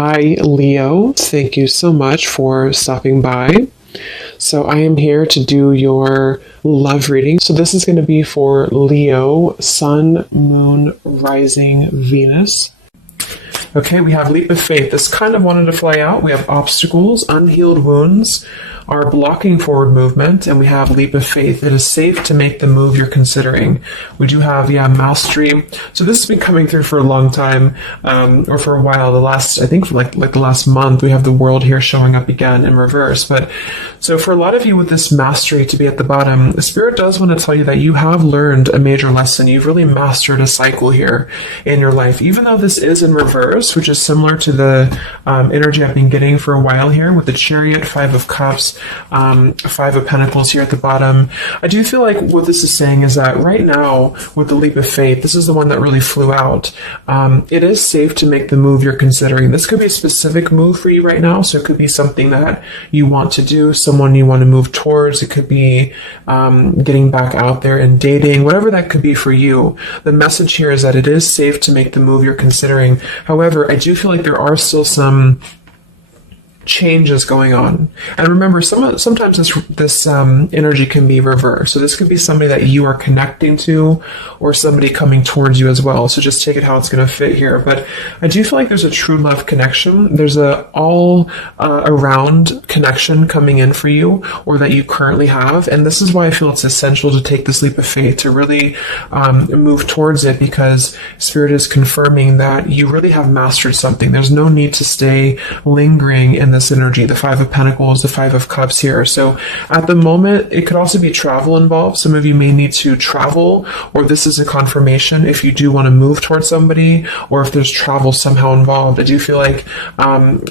Hi, Leo. Thank you so much for stopping by. So, I am here to do your love reading. So, this is going to be for Leo, Sun, Moon, Rising, Venus. Okay, we have leap of faith. This kind of wanted to fly out. We have obstacles, unhealed wounds are blocking forward movement, and we have leap of faith. It is safe to make the move you're considering. We do have, mastery. So this has been coming through for a long time, or for a while. I think for like the last month, we have the world here showing up again in reverse. But so for a lot of you with this mastery to be at the bottom, the Spirit does want to tell you that you have learned a major lesson. You've really mastered a cycle here in your life, even though this is in reverse, which is similar to the energy I've been getting for a while here with the Chariot, Five of Cups, Five of Pentacles here at the bottom. I do feel like what this is saying is that right now, with the leap of faith, this is the one that really flew out. It is safe to make the move you're considering. This could be a specific move for you right now, so it could be something that you want to do, someone you want to move towards. It could be getting back out there and dating, whatever that could be for you. The message here is that it is safe to make the move you're considering. However, I do feel like there are still some changes going on. And remember, sometimes this energy can be reversed. So this could be somebody that you are connecting to or somebody coming towards you as well. So just take it how it's going to fit here. But I do feel like there's a true love connection. There's a all around connection coming in for you, or that you currently have. And this is why I feel it's essential to take this leap of faith, to really move towards it, because Spirit is confirming that you really have mastered something. There's no need to stay lingering in this energy, the Five of Pentacles, the Five of Cups here. So at the moment, it could also be travel involved. Some of you may need to travel, or this is a confirmation if you do want to move towards somebody, or if there's travel somehow involved. I do feel like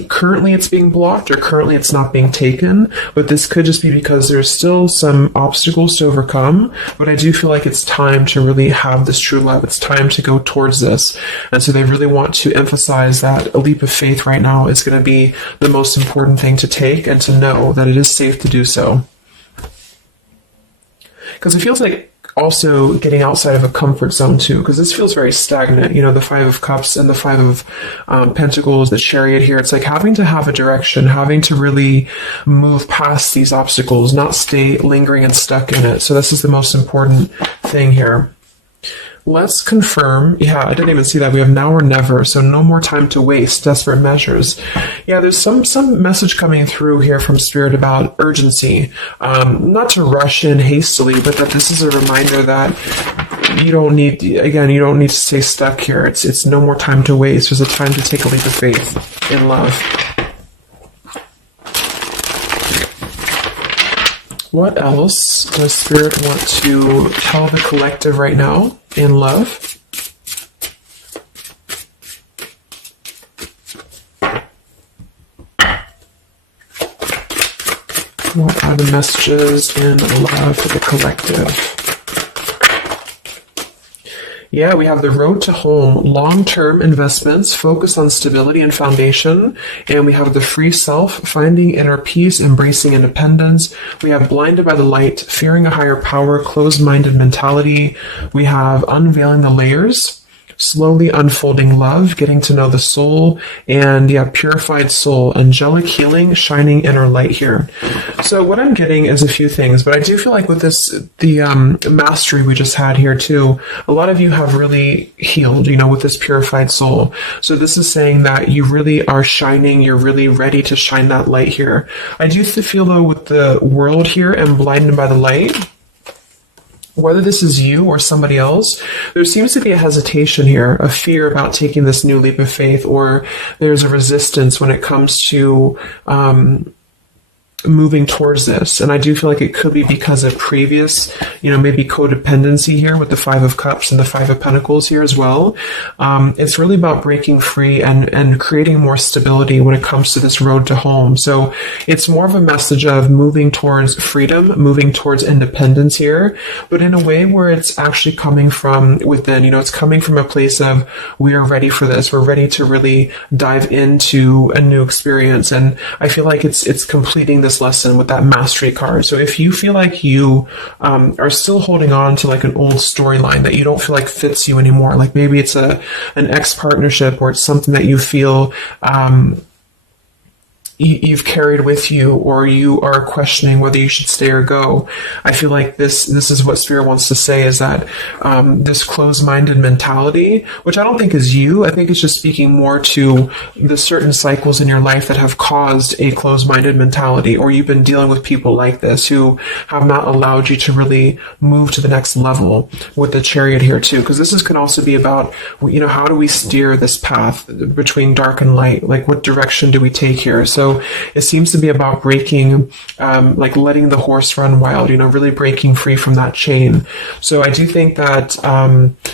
currently it's being blocked, or currently it's not being taken, but this could just be because there's still some obstacles to overcome. But I do feel like it's time to really have this true love. It's time to go towards this. And so they really want to emphasize that a leap of faith right now is going to be the most important thing to take, and to know that it is safe to do so. Because it feels like also getting outside of a comfort zone too, because this feels very stagnant. The Five of Cups and the Five of Pentacles, the Chariot here. It's like having to have a direction, having to really move past these obstacles, not stay lingering and stuck in it. So this is the most important thing here. Let's confirm. I didn't even see that. We have now or never, so no more time to waste, desperate measures. There's some message coming through here from Spirit about urgency. Not to rush in hastily, but that this is a reminder that you don't need to stay stuck here. It's no more time to waste. There's a time to take a leap of faith in love. What else does Spirit want to tell the collective right now in love? What are the messages in love for the collective? We have the road to home, long-term investments, focus on stability and foundation. And we have the free self, finding inner peace, embracing independence. We have blinded by the light, fearing a higher power, closed-minded mentality. We have unveiling the layers, slowly unfolding love, getting to know the soul, and purified soul, angelic healing, shining inner light here. So what I'm getting is a few things, but I do feel like with this, the mastery we just had here too, a lot of you have really healed, with this purified soul. So this is saying that you really are shining, you're really ready to shine that light here. I do feel though with the world here and blinded by the light, whether this is you or somebody else, there seems to be a hesitation here, a fear about taking this new leap of faith, or there's a resistance when it comes to moving towards this. And I do feel like it could be because of previous, maybe codependency here with the Five of Cups and the Five of Pentacles here as well. It's really about breaking free and creating more stability when it comes to this road to home. So it's more of a message of moving towards freedom, moving towards independence here, but in a way where it's actually coming from within. It's coming from a place of, we are ready for this. We're ready to really dive into a new experience. And I feel like it's completing this lesson with that mastery card. So if you feel like you are still holding on to like an old storyline that you don't feel like fits you anymore, like maybe it's an ex partnership, or it's something that you feel you've carried with you, or you are questioning whether you should stay or go. I feel like this is what Spirit wants to say, is that this closed-minded mentality, which I don't think is you, I think it's just speaking more to the certain cycles in your life that have caused a closed-minded mentality, or you've been dealing with people like this who have not allowed you to really move to the next level with the Chariot here too, because can also be about, how do we steer this path between dark and light? Like, what direction do we take here? So it seems to be about breaking, like letting the horse run wild, really breaking free from that chain. So I do think that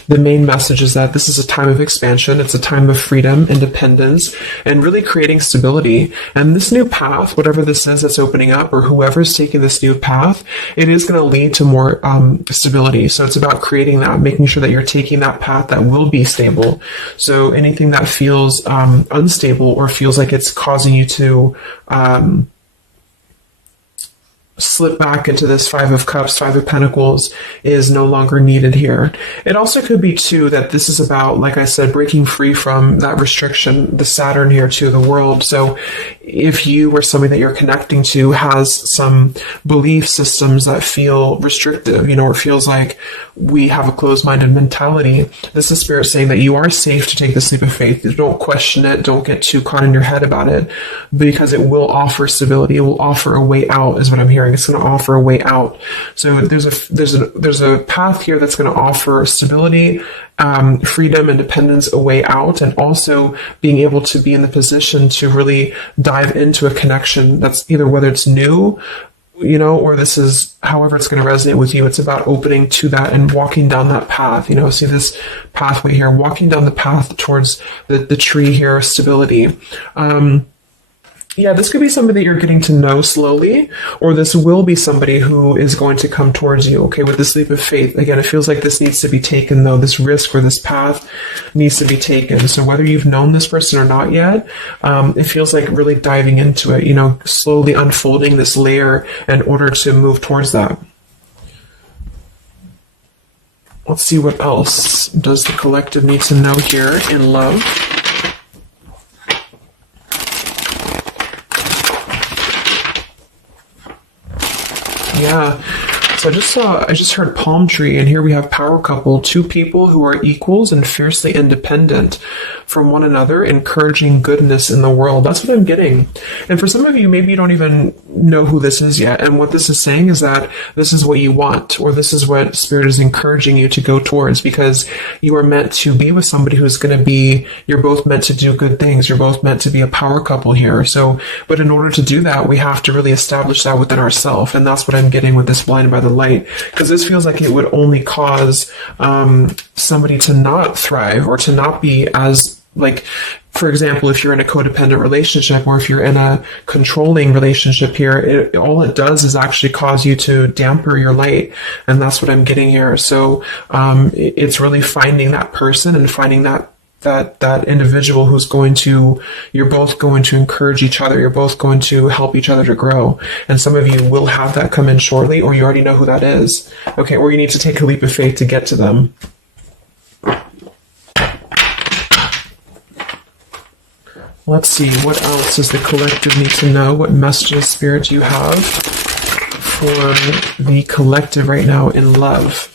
the main message is that this is a time of expansion. It's a time of freedom, independence, and really creating stability. And this new path, whatever this is that's opening up, or whoever's taking this new path, it is going to lead to more stability. So it's about creating that, making sure that you're taking that path that will be stable. So anything that feels unstable, or feels like it's causing you to slip back into this Five of Cups, Five of Pentacles, is no longer needed here. It also could be too that this is about, like I said, breaking free from that restriction, the Saturn here to the world. So if you or somebody that you're connecting to has some belief systems that feel restrictive, or feels like we have a closed-minded mentality, this is Spirit saying that you are safe to take this leap of faith. Don't question it. Don't get too caught in your head about it, because it will offer stability. It will offer a way out, is what I'm hearing. It's going to offer a way out. So there's a path here that's going to offer stability, freedom, independence, a way out, and also being able to be in the position to really dive into a connection that's either, whether it's new, or this is however it's going to resonate with you. It's about opening to that and walking down that path. See this pathway here, walking down the path towards the tree here, stability. This could be somebody that you're getting to know slowly, or this will be somebody who is going to come towards you, with this leap of faith. Again, it feels like this needs to be taken, though. This risk or this path needs to be taken. So whether you've known this person or not yet, it feels like really diving into it, slowly unfolding this layer in order to move towards that. Let's see what else does the collective need to know here in love. Yeah, so I just heard palm tree, and here we have power couple, two people who are equals and fiercely independent from one another, encouraging goodness in the world. That's what I'm getting. And for some of you, maybe you don't even know who this is yet. And what this is saying is that this is what you want, or this is what Spirit is encouraging you to go towards, because you are meant to be with somebody who's going to be, you're both meant to do good things. You're both meant to be a power couple here. So, but in order to do that, we have to really establish that within ourselves. And that's what I'm getting with this Blinded by the Light, because this feels like it would only cause somebody to not thrive, or to not be as, like, for example, if you're in a codependent relationship, or if you're in a controlling relationship here, all it does is actually cause you to damper your light. And that's what I'm getting here. So it's really finding that person and finding that individual who's you're both going to encourage each other. You're both going to help each other to grow. And some of you will have that come in shortly, or you already know who that is. Okay, or you need to take a leap of faith to get to them. Let's see, what else does the collective need to know? What messages, Spirit, do you have for the collective right now in love?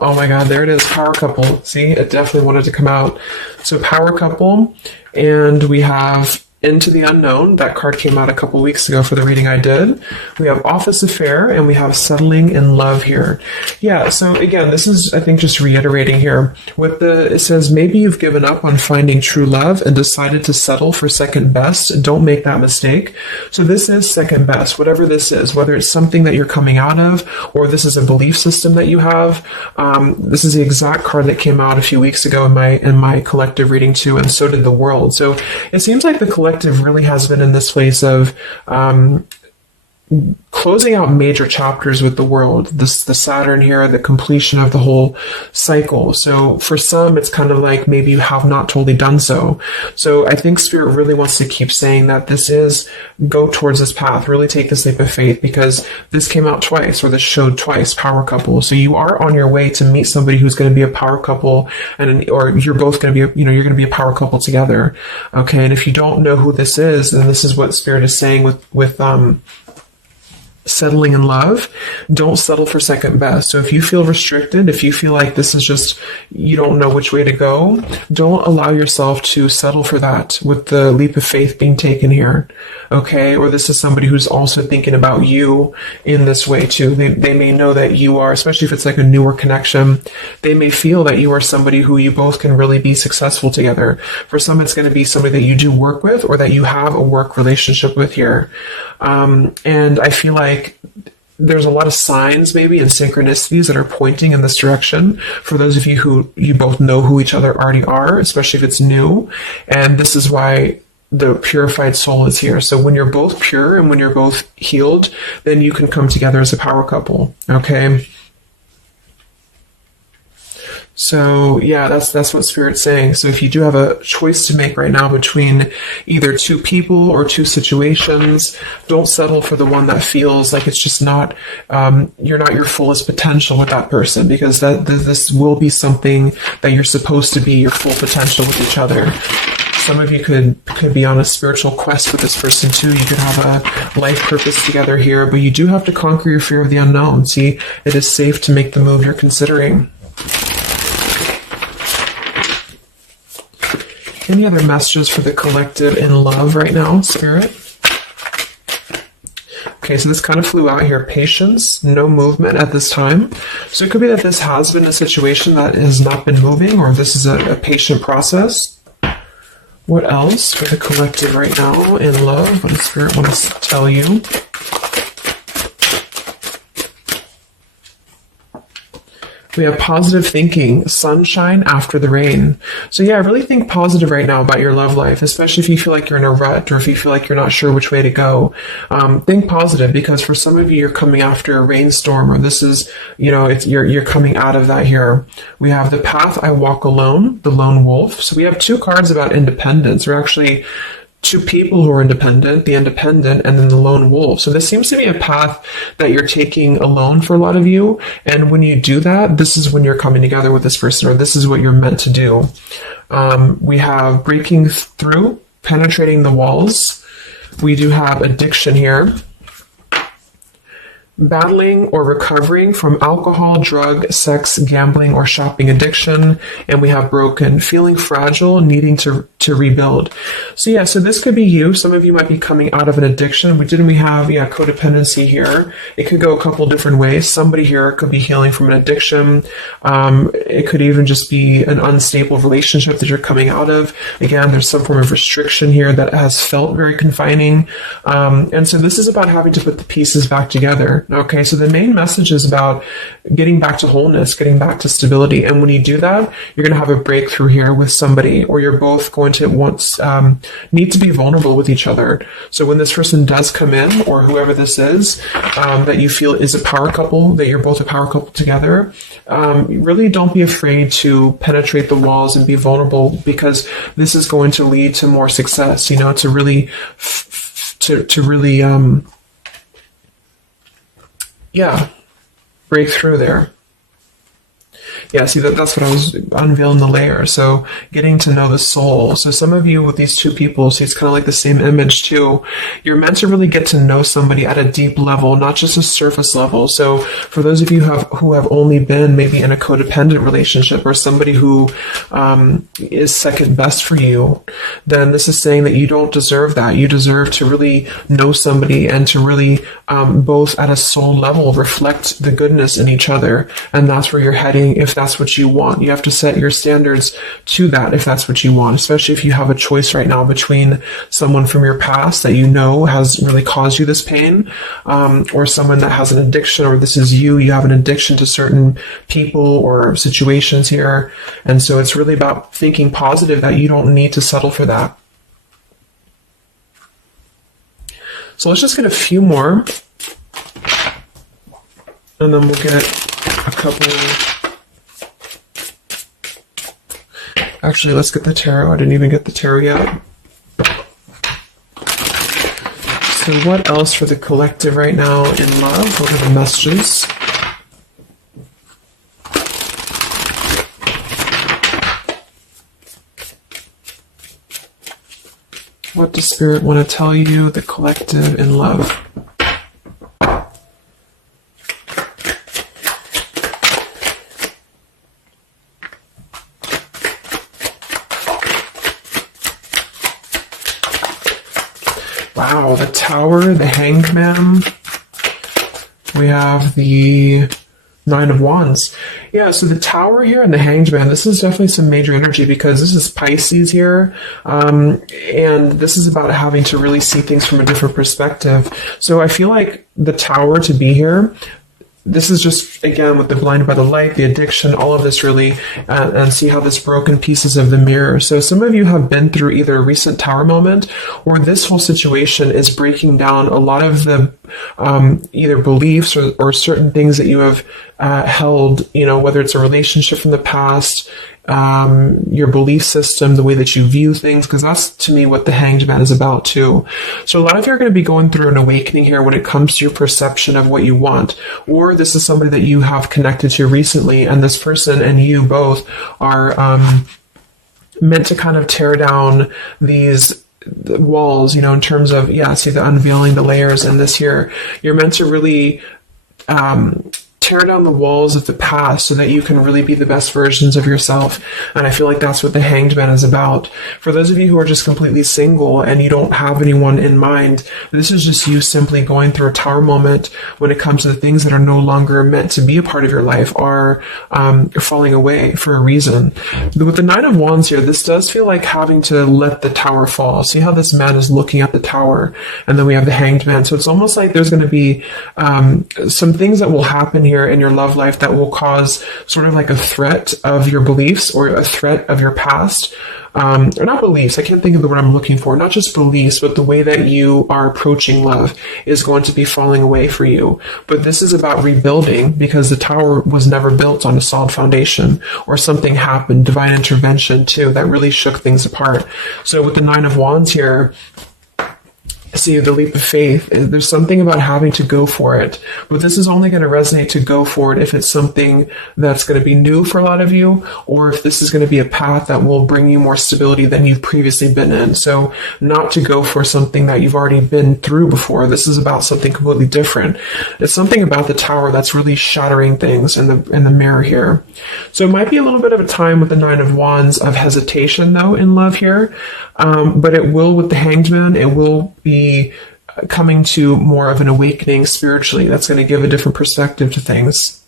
Oh my God, there it is, power couple. See, it definitely wanted to come out. So power couple, and we have Into the Unknown. That card came out a couple weeks ago for the reading I did. We have Office Affair, and we have Settling in Love here. Yeah, so again, this is, I think, just reiterating here. It says, maybe you've given up on finding true love and decided to settle for second best. Don't make that mistake. So this is second best, whatever this is, whether it's something that you're coming out of, or this is a belief system that you have. This is the exact card that came out a few weeks ago in my collective reading too, and so did the World. So it seems like the collective really has been in this place of closing out major chapters with the world. The Saturn here, the completion of the whole cycle. So for some, it's kind of like maybe you have not totally done so. So I think Spirit really wants to keep saying that this is, go towards this path, really take this leap of faith, because this came out twice, or this showed twice, power couple. So you are on your way to meet somebody who's going to be a power couple, or you're both going to be, you're going to be a power couple together. Okay. And if you don't know who this is, then this is what Spirit is saying with settling in love. Don't settle for second best. So if you feel restricted, if you feel like this is just, you don't know which way to go, don't allow yourself to settle for that with the leap of faith being taken here. Okay. Or this is somebody who's also thinking about you in this way too. They may know that you are, especially if it's like a newer connection, they may feel that you are somebody who you both can really be successful together. For some, it's going to be somebody that you do work with, or that you have a work relationship with here. And I feel like there's a lot of signs maybe and synchronicities that are pointing in this direction for those of you who you both know who each other already are, especially if it's new. And this is why the purified soul is here. So when you're both pure and when you're both healed, then you can come together as a power couple. Okay. So yeah, that's what Spirit's saying. So if you do have a choice to make right now between either two people or two situations, don't settle for the one that feels like it's just not, you're not your fullest potential with that person, because this will be something that you're supposed to be your full potential with each other. Some of you could be on a spiritual quest with this person too. You could have a life purpose together here, but you do have to conquer your fear of the unknown. See, it is safe to make the move you're considering. Any other messages for the collective in love right now, Spirit? Okay, so this kind of flew out here. Patience, no movement at this time. So it could be that this has been a situation that has not been moving, or this is a patient process. What else for the collective right now in love? What does Spirit want to tell you? We have positive thinking, sunshine after the rain. So yeah, really think positive right now about your love life, especially if you feel like you're in a rut, or if you feel like you're not sure which way to go. Think positive, because for some of you, you're coming after a rainstorm, or this is, you're coming out of that here. We have the path I walk alone, the lone wolf. So we have two cards about independence, or actually two people who are independent, the independent, and then the lone wolf. So this seems to be a path that you're taking alone for a lot of you. And when you do that, this is when you're coming together with this person, or this is what you're meant to do. We have breaking through, penetrating the walls. We do have addiction here. Battling or recovering from alcohol, drug, sex, gambling, or shopping addiction. And we have broken, feeling fragile, needing to rebuild. So yeah, so this could be you. Some of you might be coming out of an addiction. We have codependency here. It could go a couple different ways. Somebody here could be healing from an addiction. It could even just be an unstable relationship that you're coming out of. Again, there's some form of restriction here that has felt very confining. And so this is about having to put the pieces back together. Okay, so the main message is about getting back to wholeness, getting back to stability. And when you do that, you're going to have a breakthrough here with somebody, or you're both going to need to be vulnerable with each other. So when this person does come in, or whoever this is, that you feel is a power couple, that you're both a power couple together, really don't be afraid to penetrate the walls and be vulnerable, because this is going to lead to more success, to really break through there. Yeah, see, that's what I was unveiling the layer. So getting to know the soul. So some of you with these two people, see, it's kind of like the same image too. You're meant to really get to know somebody at a deep level, not just a surface level. So for those of you who have only been maybe in a codependent relationship, or somebody who is second best for you, then this is saying that you don't deserve that. You deserve to really know somebody, and to really both at a soul level reflect the goodness in each other. And that's where you're heading if that's what you want. You have to set your standards to that if that's what you want, especially if you have a choice right now between someone from your past that has really caused you this pain, or someone that has an addiction, or this is you have an addiction to certain people or situations here. And so it's really about thinking positive, that you don't need to settle for that. So let's just get a few more. And then we'll get a couple. Actually, let's get the tarot. I didn't even get the tarot yet. So what else for the collective right now in love? What are the messages? What does Spirit want to tell you, the collective in love? Wow, the Tower, the Hanged Man. We have the Nine of Wands. Yeah, so the Tower here and the Hanged Man, this is definitely some major energy because this is Pisces here. And this is about having to really see things from a different perspective. So I feel like the Tower to be here, this is just, again, with the blinded by the light, the addiction, all of this really, and see how this broken pieces of the mirror. So some of you have been through either a recent Tower moment or this whole situation is breaking down a lot of the either beliefs or certain things that you have held, you know, whether it's a relationship from the past, your belief system, the way that you view things, because that's to me what the Hanged Man is about too. So a lot of you are going to be going through an awakening here when it comes to your perception of what you want, or this is somebody that you have connected to recently, and this person and you both are meant to kind of tear down these walls, you know, in terms of, yeah, see the unveiling the layers in this here. You're meant to really tear down the walls of the past so that you can really be the best versions of yourself. And I feel like that's what the Hanged Man is about. For those of you who are just completely single and you don't have anyone in mind, this is just you simply going through a Tower moment when it comes to the things that are no longer meant to be a part of your life are falling away for a reason. With the Nine of Wands here, this does feel like having to let the Tower fall. See how this man is looking at the Tower, and then we have the Hanged Man. So it's almost like there's going to be some things that will happen here in your love life that will cause sort of like a threat of your beliefs or a threat of your past. Or not beliefs, I can't think of the word I'm looking for, not just beliefs, but the way that you are approaching love is going to be falling away for you. But this is about rebuilding because the Tower was never built on a solid foundation, or something happened, divine intervention too, that really shook things apart. So with the Nine of Wands here, see the leap of faith, there's something about having to go for it, but this is only going to resonate to go for it if it's something that's going to be new for a lot of you, or if this is going to be a path that will bring you more stability than you've previously been in. So not to go for something that you've already been through before. This is about something completely different. It's something about the Tower that's really shattering things in the mirror here. So it might be a little bit of a time with the Nine of Wands of hesitation though in love here, but it will with the Hanged Man, it will be coming to more of an awakening spiritually. That's going to give a different perspective to things.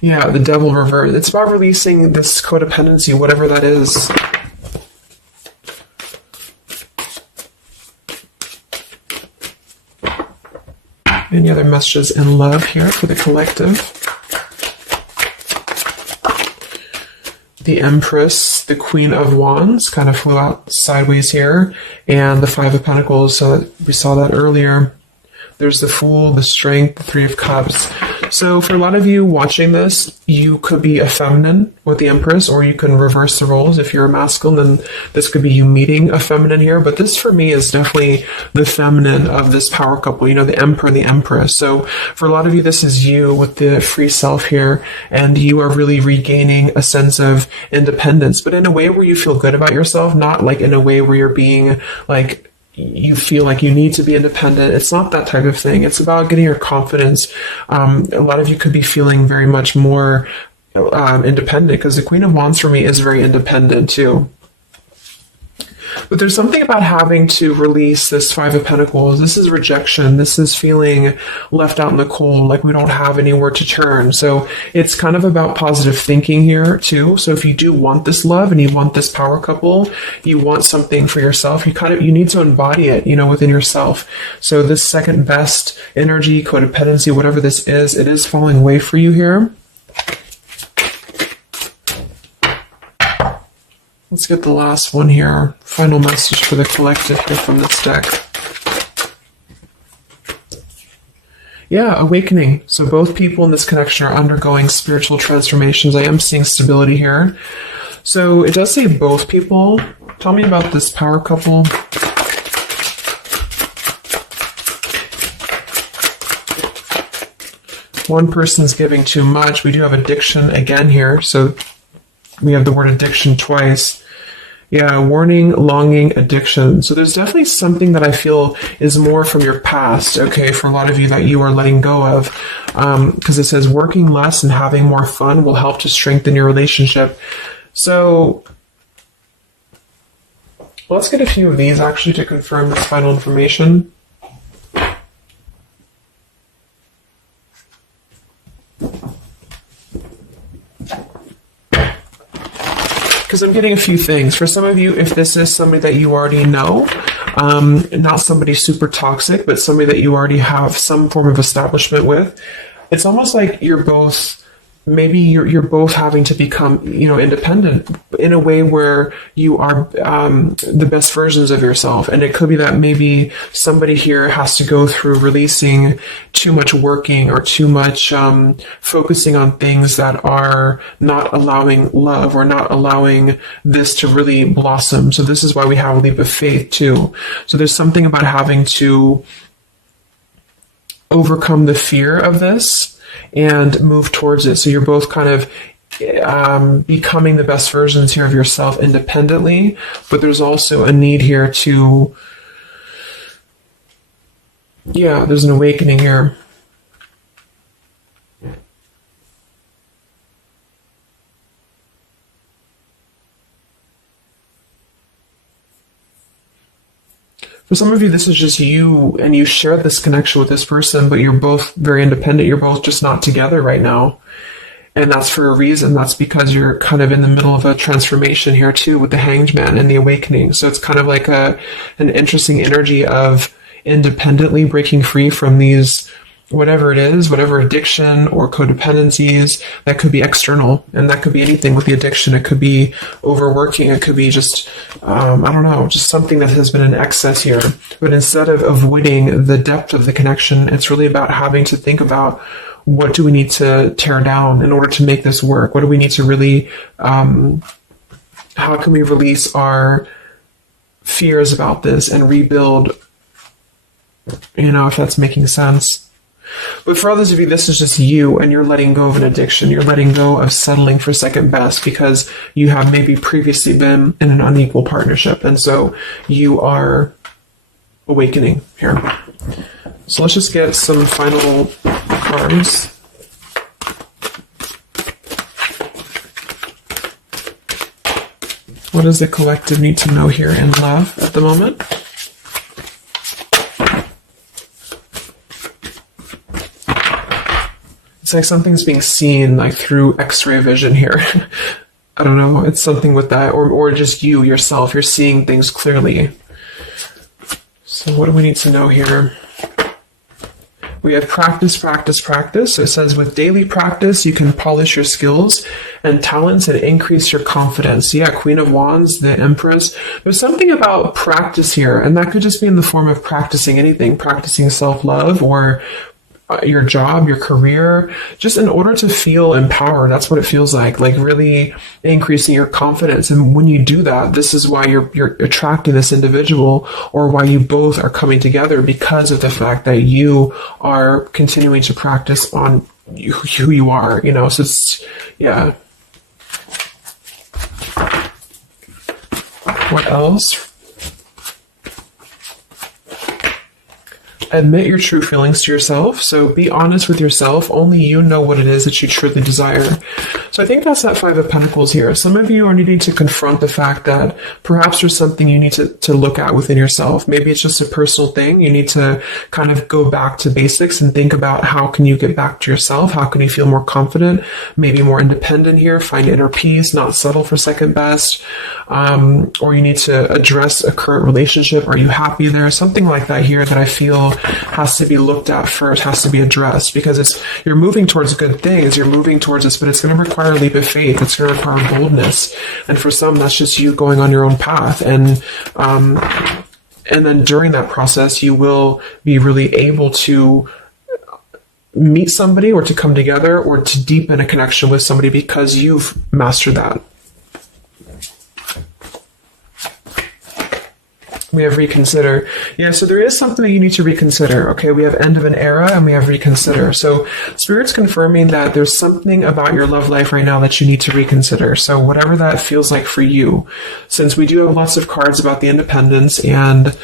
Yeah, the Devil reverse. It's about releasing this codependency, whatever that is. Any other messages in love here for the collective? The Empress, the Queen of Wands, kind of flew out sideways here, and the Five of Pentacles, so we saw that earlier. There's the Fool, the Strength, the Three of Cups. So for a lot of you watching this, you could be a feminine with the Empress, or you can reverse the roles. If you're a masculine, then this could be you meeting a feminine here. But this for me is definitely the feminine of this power couple, you know, the Emperor and the Empress. So for a lot of you, this is you with the free self here, and you are really regaining a sense of independence, but in a way where you feel good about yourself, not like in a way where you're being like, you feel like you need to be independent. It's not that type of thing. It's about getting your confidence. A lot of you could be feeling very much more independent, because the Queen of Wands for me is very independent too. But there's something about having to release this Five of Pentacles. This is rejection. This is feeling left out in the cold, like we don't have anywhere to turn. So it's kind of about positive thinking here too. So if you do want this love and you want this power couple, you want something for yourself, you need to embody it, you know, within yourself. So this second best energy, codependency, whatever this is, it is falling away for you here. Let's get the last one here. Final message for the collective here from this deck. Yeah, awakening. So both people in this connection are undergoing spiritual transformations. I am seeing stability here. So it does say both people. Tell me about this power couple. One person's giving too much. We do have addiction again here. So we have the word addiction twice. Yeah, warning, longing, addiction. So there's definitely something that I feel is more from your past, okay, for a lot of you that you are letting go of. Because it says working less and having more fun will help to strengthen your relationship. So let's get a few of these actually to confirm this final information. Because I'm getting a few things. For some of you, if this is somebody that you already know, not somebody super toxic, but somebody that you already have some form of establishment with, it's almost like you're both, maybe you're both having to become, independent in a way where you are the best versions of yourself. And it could be that maybe somebody here has to go through releasing too much working or too much focusing on things that are not allowing love or not allowing this to really blossom. So this is why we have a leap of faith too. So there's something about having to overcome the fear of this and move towards it. So you're both kind of becoming the best versions here of yourself independently, but there's also a need here to, there's an awakening here. For some of you, this is just you, and you share this connection with this person, but you're both very independent. You're both just not together right now. And that's for a reason. That's because you're kind of in the middle of a transformation here too with the Hanged Man and the awakening. So it's kind of like an interesting energy of independently breaking free from these, whatever it is, whatever addiction or codependencies that could be external. And that could be anything with the addiction. It could be overworking. It could be just, just something that has been in excess here. But instead of avoiding the depth of the connection, it's really about having to think about, what do we need to tear down in order to make this work? What do we need to really, how can we release our fears about this and rebuild, if that's making sense. But for others of you, this is just you, and you're letting go of an addiction. You're letting go of settling for second best because you have maybe previously been in an unequal partnership. And so you are awakening here. So let's just get some final cards. What does the collective need to know here in love at the moment? It's like something's being seen like through X-ray vision here. I don't know. It's something with that, or just you yourself. You're seeing things clearly. So what do we need to know here? We have practice, practice, practice. So it says with daily practice, you can polish your skills and talents and increase your confidence. Yeah, Queen of Wands, the Empress. There's something about practice here, and that could just be in the form of practicing anything, practicing self-love or your job, your career, just in order to feel empowered. That's what it feels like really increasing your confidence. And when you do that, this is why you're attracting this individual, or why you both are coming together, because of the fact that you are continuing to practice on who you are, so it's, yeah. What else? Admit your true feelings to yourself. So be honest with yourself. Only you know what it is that you truly desire. So I think that's that Five of Pentacles here. Some of you are needing to confront the fact that perhaps there's something you need to look at within yourself. Maybe it's just a personal thing. You need to kind of go back to basics and think about how can you get back to yourself? How can you feel more confident, maybe more independent here, find inner peace, not settle for second best. or you need to address a current relationship. Are you happy there? Something like that here that I feel has to be looked at first, has to be addressed, because you're moving towards good things, you're moving towards this, but it's going to require a leap of faith. It's going to require boldness. And for some, that's just you going on your own path. And then during that process, you will be really able to meet somebody or to come together or to deepen a connection with somebody because you've mastered that. We have reconsider. Yeah, so there is something that you need to reconsider. Okay, we have end of an era and we have reconsider. So Spirit's confirming that there's something about your love life right now that you need to reconsider. So whatever that feels like for you, since we do have lots of cards about the independence and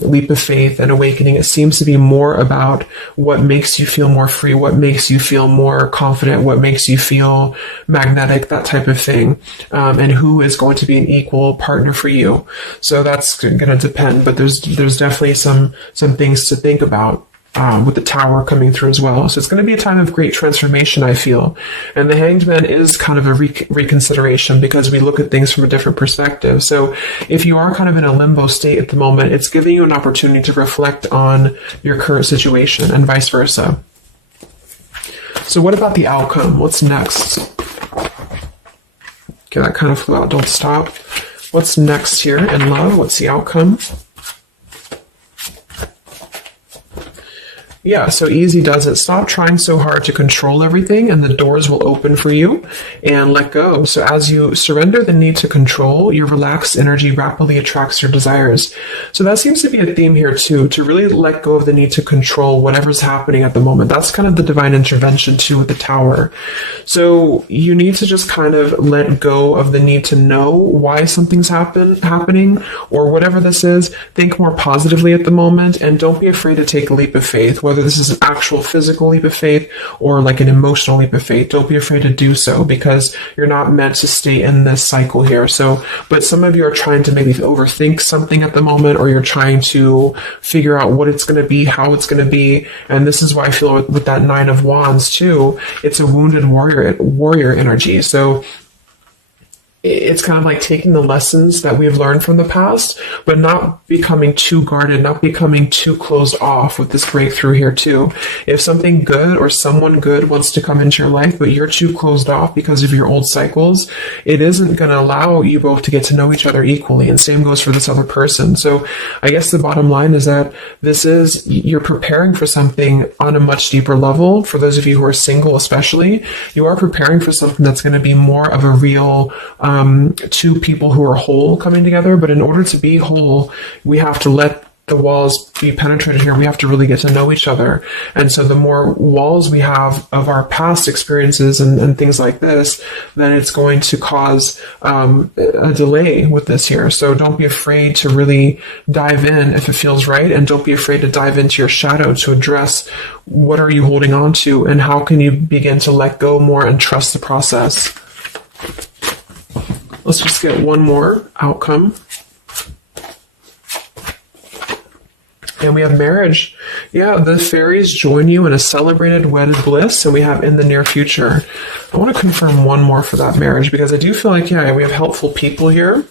leap of faith and awakening, it seems to be more about what makes you feel more free, what makes you feel more confident, what makes you feel magnetic, that type of thing, and who is going to be an equal partner for you. So that's going to depend, but there's definitely some things to think about with the Tower coming through as well. So it's going to be a time of great transformation, I feel. And the Hanged Man is kind of a reconsideration because we look at things from a different perspective. So if you are kind of in a limbo state at the moment, it's giving you an opportunity to reflect on your current situation and vice versa. So what about the outcome? What's next? Okay, that kind of flew out. Don't stop. What's next here in love? What's the outcome? Yeah, so easy does it. Stop trying so hard to control everything and the doors will open for you, and let go. So as you surrender the need to control, your relaxed energy rapidly attracts your desires. So that seems to be a theme here too, to really let go of the need to control whatever's happening at the moment. That's kind of the divine intervention too with the Tower. So you need to just kind of let go of the need to know why something's happening or whatever this is. Think more positively at the moment and don't be afraid to take a leap of faith. Whether this is an actual physical leap of faith or like an emotional leap of faith, don't be afraid to do so because you're not meant to stay in this cycle here. So, but some of you are trying to maybe overthink something at the moment, or you're trying to figure out what it's going to be, how it's going to be. And this is why I feel with that Nine of Wands too, it's a wounded warrior energy. So it's kind of like taking the lessons that we've learned from the past, but not becoming too guarded, not becoming too closed off with this breakthrough here too. If something good or someone good wants to come into your life, but you're too closed off because of your old cycles, it isn't going to allow you both to get to know each other equally. And same goes for this other person. So I guess the bottom line is that you're preparing for something on a much deeper level. For those of you who are single especially, you are preparing for something that's going to be more of a real two people who are whole coming together. But in order to be whole, we have to let the walls be penetrated here. We have to really get to know each other. And so the more walls we have of our past experiences and things like this, then it's going to cause a delay with this here. So don't be afraid to really dive in if it feels right. And don't be afraid to dive into your shadow to address what are you holding on to and how can you begin to let go more and trust the process. Let's just get one more outcome. And we have marriage. Yeah, the fairies join you in a celebrated wedded bliss, and we have in the near future. I want to confirm one more for that marriage because I do feel like, yeah, we have helpful people here.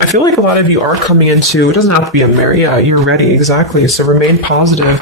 I feel like a lot of you are coming into, it doesn't have to be a marriage, yeah, you're ready, exactly. So remain positive.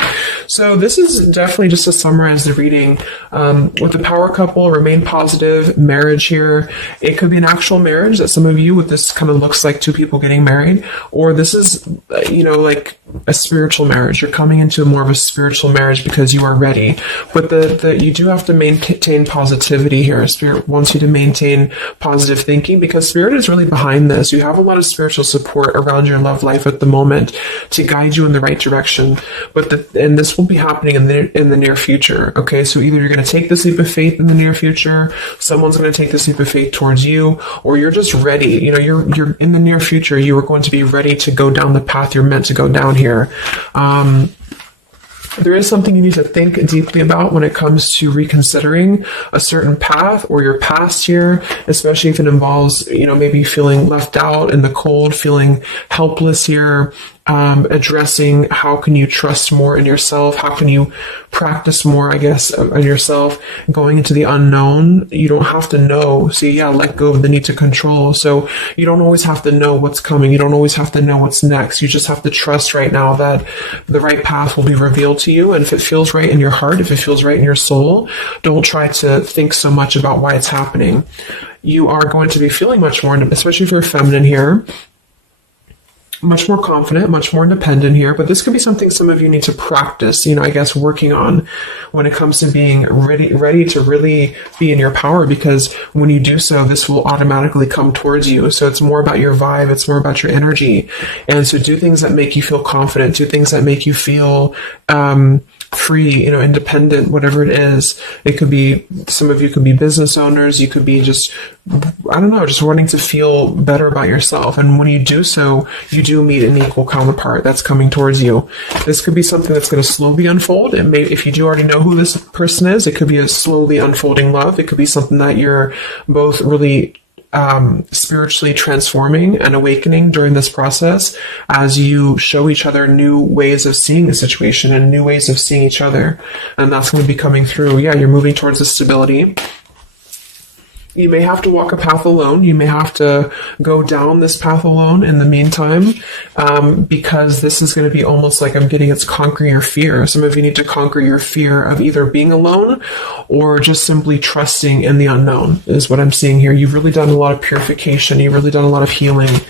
So this is definitely just to summarize the reading. With the power couple, remain positive, marriage here. It could be an actual marriage that some of you with this kind of looks like two people getting married, or this is, like a spiritual marriage. You're coming into more of a spiritual marriage because you are ready. But you do have to maintain positivity here. Spirit wants you to maintain positive thinking because Spirit is really behind this. You have a lot of spiritual support around your love life at the moment to guide you in the right direction. And this will be happening in the near future. Okay, so either you're going to take this leap of faith in the near future, someone's going to take this leap of faith towards you, or you're just ready. You're in the near future. You are going to be ready to go down the path you're meant to go down here. There is something you need to think deeply about when it comes to reconsidering a certain path or your past here, especially if it involves, maybe feeling left out in the cold, feeling helpless here. addressing how can you trust more in yourself, how can you practice more, I guess, in yourself, going into the unknown. You don't have to know. See, yeah, let go of the need to control. So you don't always have to know what's coming. You don't always have to know what's next. You just have to trust right now that the right path will be revealed to you. And if it feels right in your heart, if it feels right in your soul, don't try to think so much about why it's happening. You are going to be feeling much more, especially if you're feminine here, much more confident, much more independent here, but this could be something some of you need to practice, I guess, working on when it comes to being ready to really be in your power, because when you do so, this will automatically come towards you. So it's more about your vibe, it's more about your energy. And so do things that make you feel confident, do things that make you feel free, independent, whatever it is. It could be, some of you could be business owners, you could be just wanting to feel better about yourself. And when you do so, you do meet an equal counterpart that's coming towards you. This could be something that's going to slowly unfold. It may, if you do already know who this person is, it could be a slowly unfolding love. It could be something that you're both really spiritually transforming and awakening during this process as you show each other new ways of seeing the situation and new ways of seeing each other. And that's going to be coming through. Yeah, you're moving towards this stability. You may have to walk a path alone. You may have to go down this path alone in the meantime, because this is going to be almost like I'm getting it's conquering your fear. Some of you need to conquer your fear of either being alone or just simply trusting in the unknown is what I'm seeing here. You've really done a lot of purification. You've really done a lot of healing.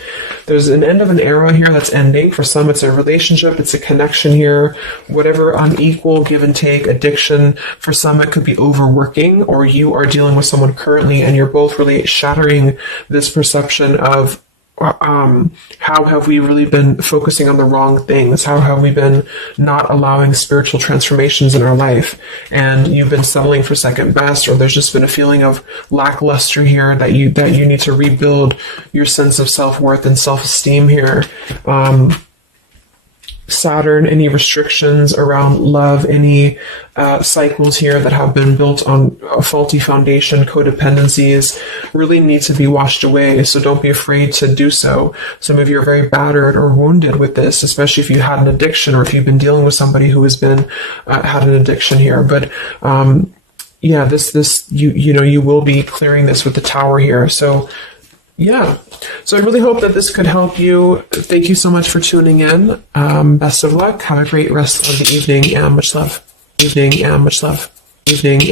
There's an end of an era here that's ending. For some, it's a relationship. It's a connection here. Whatever unequal give and take, addiction. For some, it could be overworking, or you are dealing with someone currently and you're both really shattering this perception of how have we really been focusing on the wrong things? How have we been not allowing spiritual transformations in our life? And you've been settling for second best, or there's just been a feeling of lackluster here that you need to rebuild your sense of self-worth and self-esteem here. Saturn, any restrictions around love, any cycles here that have been built on a faulty foundation, codependencies, really need to be washed away. So don't be afraid to do so. Some of you are very battered or wounded with this, especially if you had an addiction or if you've been dealing with somebody who has been had an addiction here. But yeah, this you will be clearing this with the Tower here. So yeah. So I really hope that this could help you. Thank you so much for tuning in. Best of luck. Have a great rest of the evening and much love. Evening and much love. Evening and